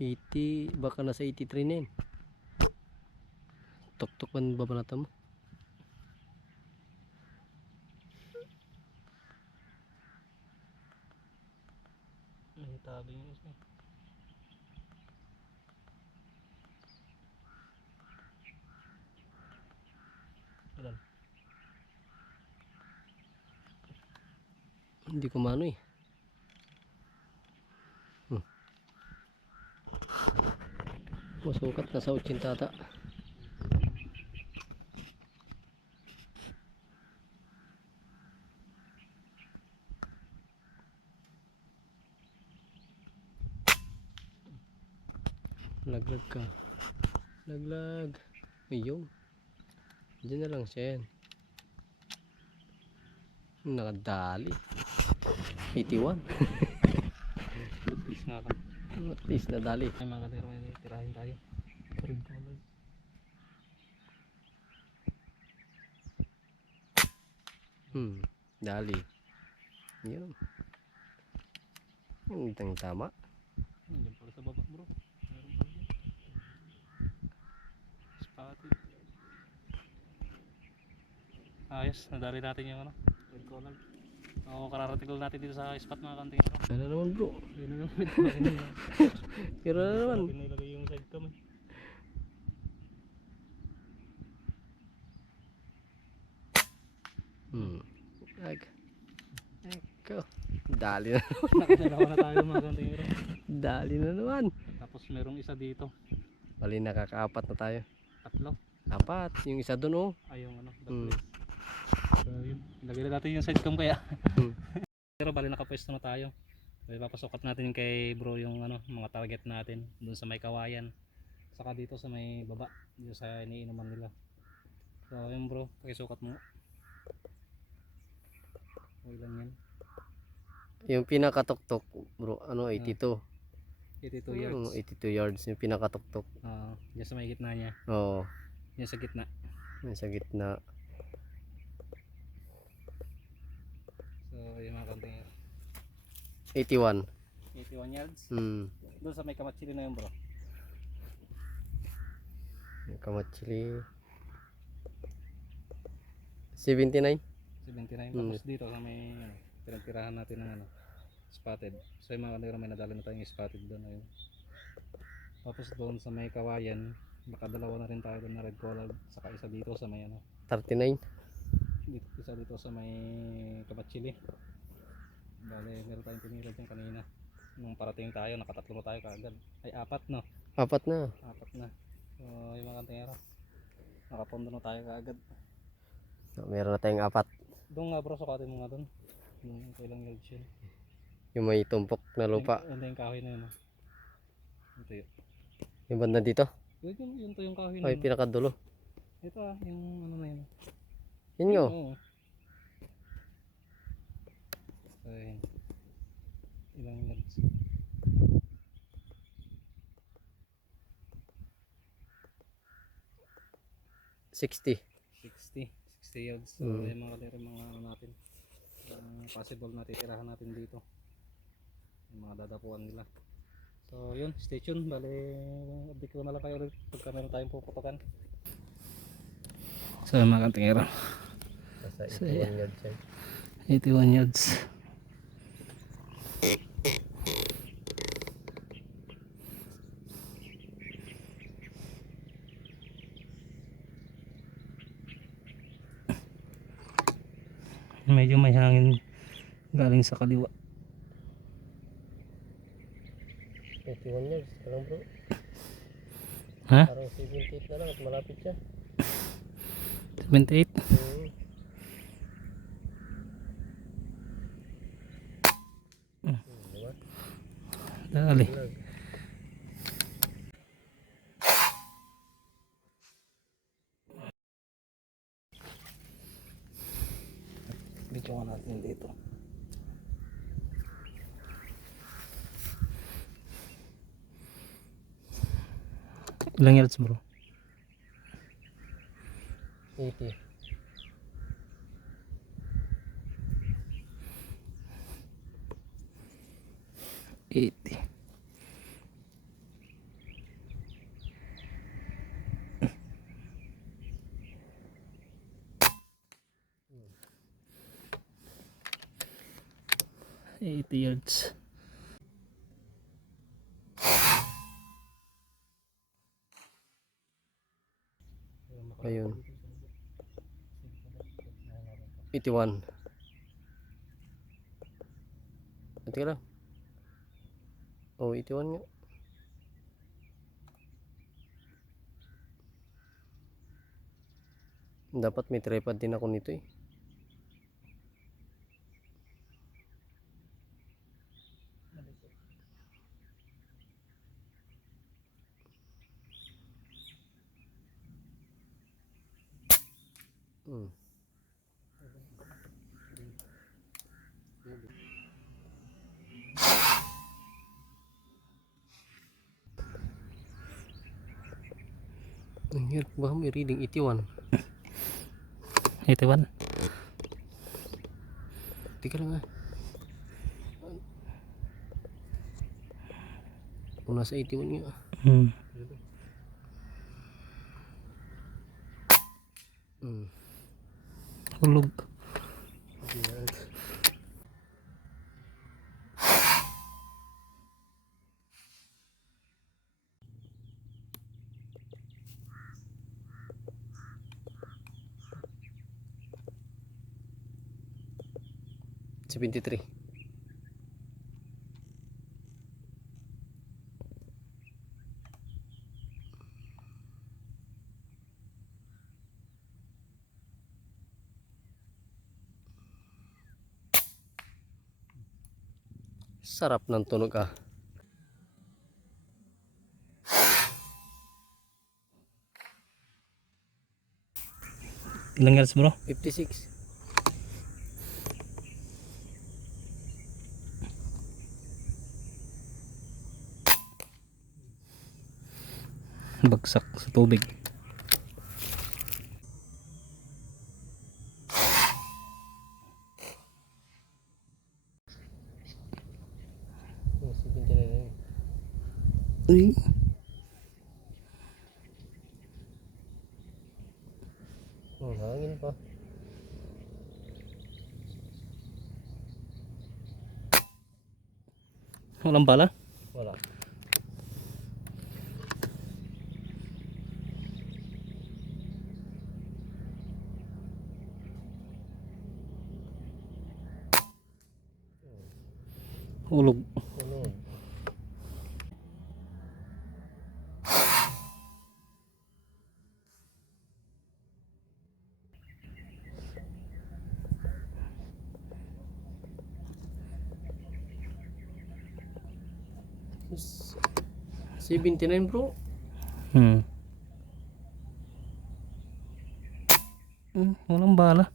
80, baka nasa 83 na yun. Tuktok man babanata mo. May tabi yung isa. Ilan? Hindi ko mano eh. Masukat na sa 80 ata. Laglag ka. Laglag. Ayun. Diyan na lang siya yan. Nakadali. 81. Please nga ka. At least nadali. Ay mga kadero, may tirahin tayo. Red color. Dali. Yun. Ang tama. Nandiyan pala sa baba bro. Meron pala dyan. Spotted. Ayos, nadali natin yung ano, red collar. Oo, kararating natin dito sa spot mga kanting ano. Ano naman bro? Yun na yung red collar nila. Pero ano naman? Natin nilagay yung side cam eh. Eko. Dali na. Nakadalawa na tayo mga kanting ano. Dali na naman. Tapos merong isa dito. Bali nakakaapat na tayo. Tatlo. Apat. Yung isa dun oh. Ay yung ano, double. So yun, ilagay na natin yung side cam kaya. Pero bali nakapwesto na tayo. So ipapasukat natin kay bro yung ano, mga target natin dun sa may kawayan. Saka dito sa may baba, dito sa iniinuman nila. So yun bro, pakisukat mo. Okay lang yan. Yung pinakatuktok bro, ano 82. 82 yards. 82 yards yung pinakatuktok. Diyan sa may gitna niya. Oo. Diyan sa gitna. Yan sa gitna. So yung mga container. 81. 81 yards. Doon sa may kamatsili na yun bro. Yung kamatsili 79. 79. Tapos dito sa may ano, pinagtirahan natin ng ano, spotted. So yung mga kanira may nadala na tayong spotted doon. Ayun. Tapos doon sa may kawayan, nakadalawa na rin tayo doon na red collar. Saka isa dito sa may ano, 39. isa dito sa may kamatsili. Bale meron tayong tinira dyan kanina. Nung parating tayo, nakatatlo na tayo kaagad. Ay apat no? Apat na. Apat na. So yung mga kanira, nakapondo na tayo kaagad. So, meron na tayong apat. Doon nga bro, sukatin mo nga doon. Yung kailang yards yun. Yung may tumpok na lupa. Yung kahoy na yun. Ito yun. Yung banda dito. Yun to yung kahoy na Ay, yun. pinakadulo. Ito yung ano na yun. Yun nyo. Oo. So yun. Ilang yards. 60. 60 yards. So yung mga kalero, mga ano natin. Possible natin tirahan natin dito. Yung mga dadapuan nila. So yun, stay tuned. Bale, update ko na lang kayo ulit pagka meron tayong puputukan. So mga kantingero, Nasa 81 yards yan. 81 yards. Medyo may hangin galing sa kaliwa. 81 yards. Parang bro. Ha? Parang 78 na lang at malapit siya. 78? Diba? Dali. Video nga natin dito. Ilang yards bro? 80. yards. Ayun. 81. Teka lang. Oh, 81 nga. Dapat may tripod din ako nito eh. Hmm. Ang hirap ba may reading 81? 81. Teka lang ah. Kung nasa 81 nga. Hmm. Hulog. $73. Sarap ng tunog ah. Ilang yards bro? 56. Bagsak sa tubig. Oh, 79. Uy. Oh, hangin pa. Walang bala? Wala. Hulog. Tunog. Yes. 79 bro. Hmm. Walang bala.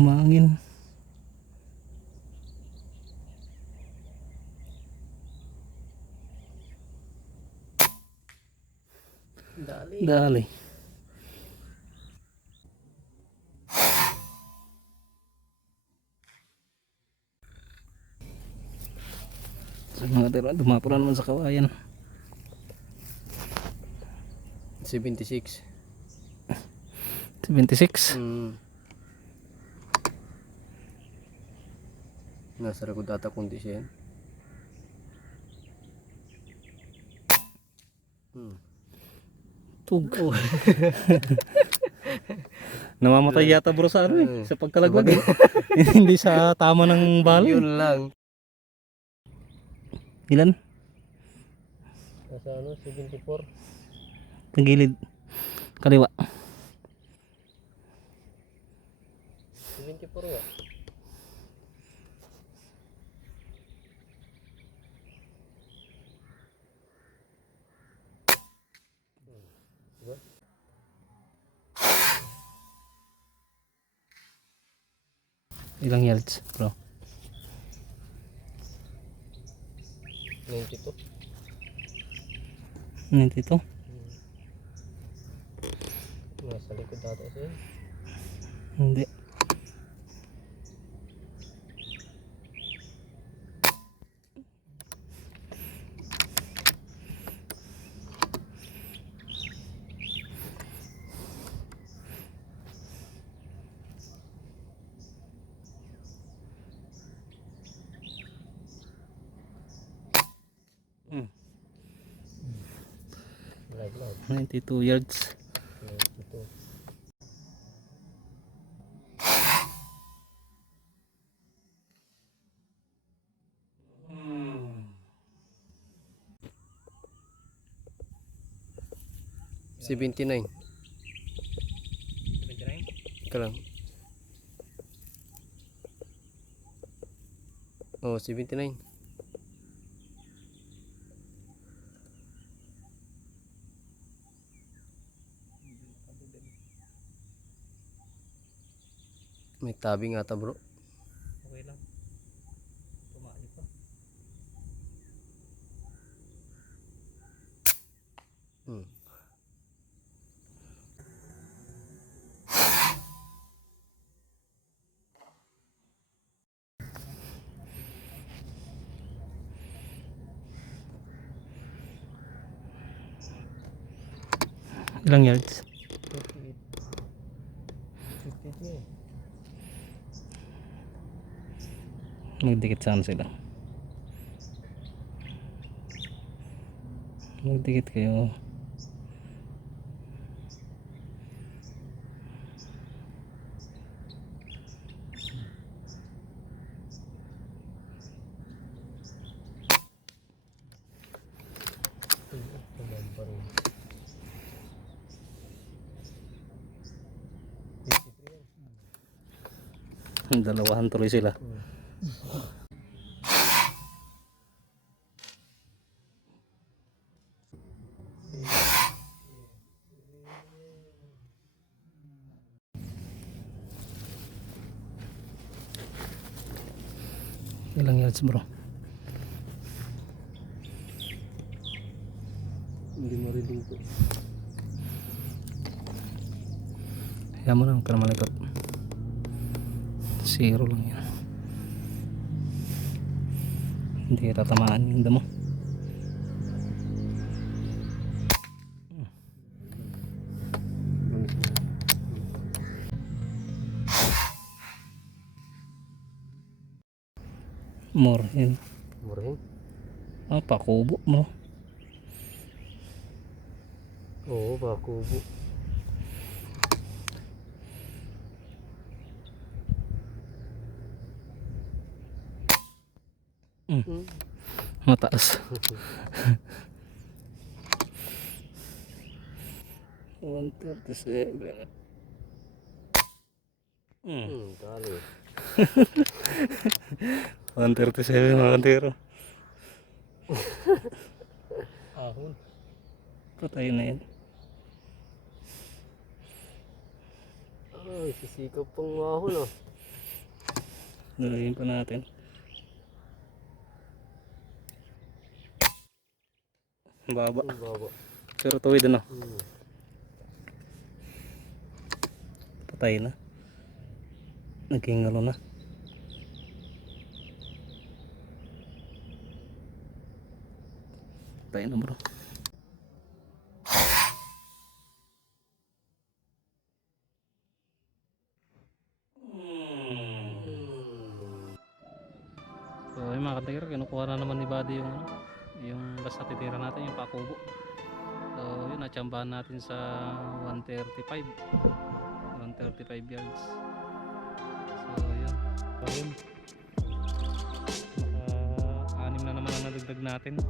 Humangin. Dali. Dali. So mga tira, dumapura naman sa kawayan. 76. 76. Nasa likod ata kundi siya yan. Tug. Oh. Namamatay yata bro sa ano eh, sa pagkalaglag. Hindi sa tama ng bala. Yun lang. Ilan? Nasa ano, 74. Ang gilid. Kaliwa. 74 nga. Diba? Ilang yards bro? 92. 92. Nasa likod ata siya. Hindi. 92 yards. Ito. $79. 79. Ika lang. Oh, 79. May tabi nga ata bro. Okay lang. Tumali pa. Hmm. Ilang yards? 58. Magdikit sana sila. Magdikit kayo. Dalawahan tuloy sila. Ilang yards bro? Hindi mo reading po. Kaya mo lang, kaya malikot. 0 lang yan. Hindi tatamaan yung damo. More yun. Murahin? Ah, pakubo mo. Oo, bakubo. Mataas. 137. Dali. 137 mga kantero. Ahon. Patay na yan. Ay, sisikap pang ahon ah. Gawin pa natin. Baba. Baba. Pero tuwid ano. Patay na. Naging ano na. Patay na bro. So yung mga katigir, kinukuha na naman ni Buddy yung ano, yung basta titira natin yung pakubo. So yun, natsambahan natin sa 135 yards. So yun, ayun. Anim na naman ang nadagdag natin.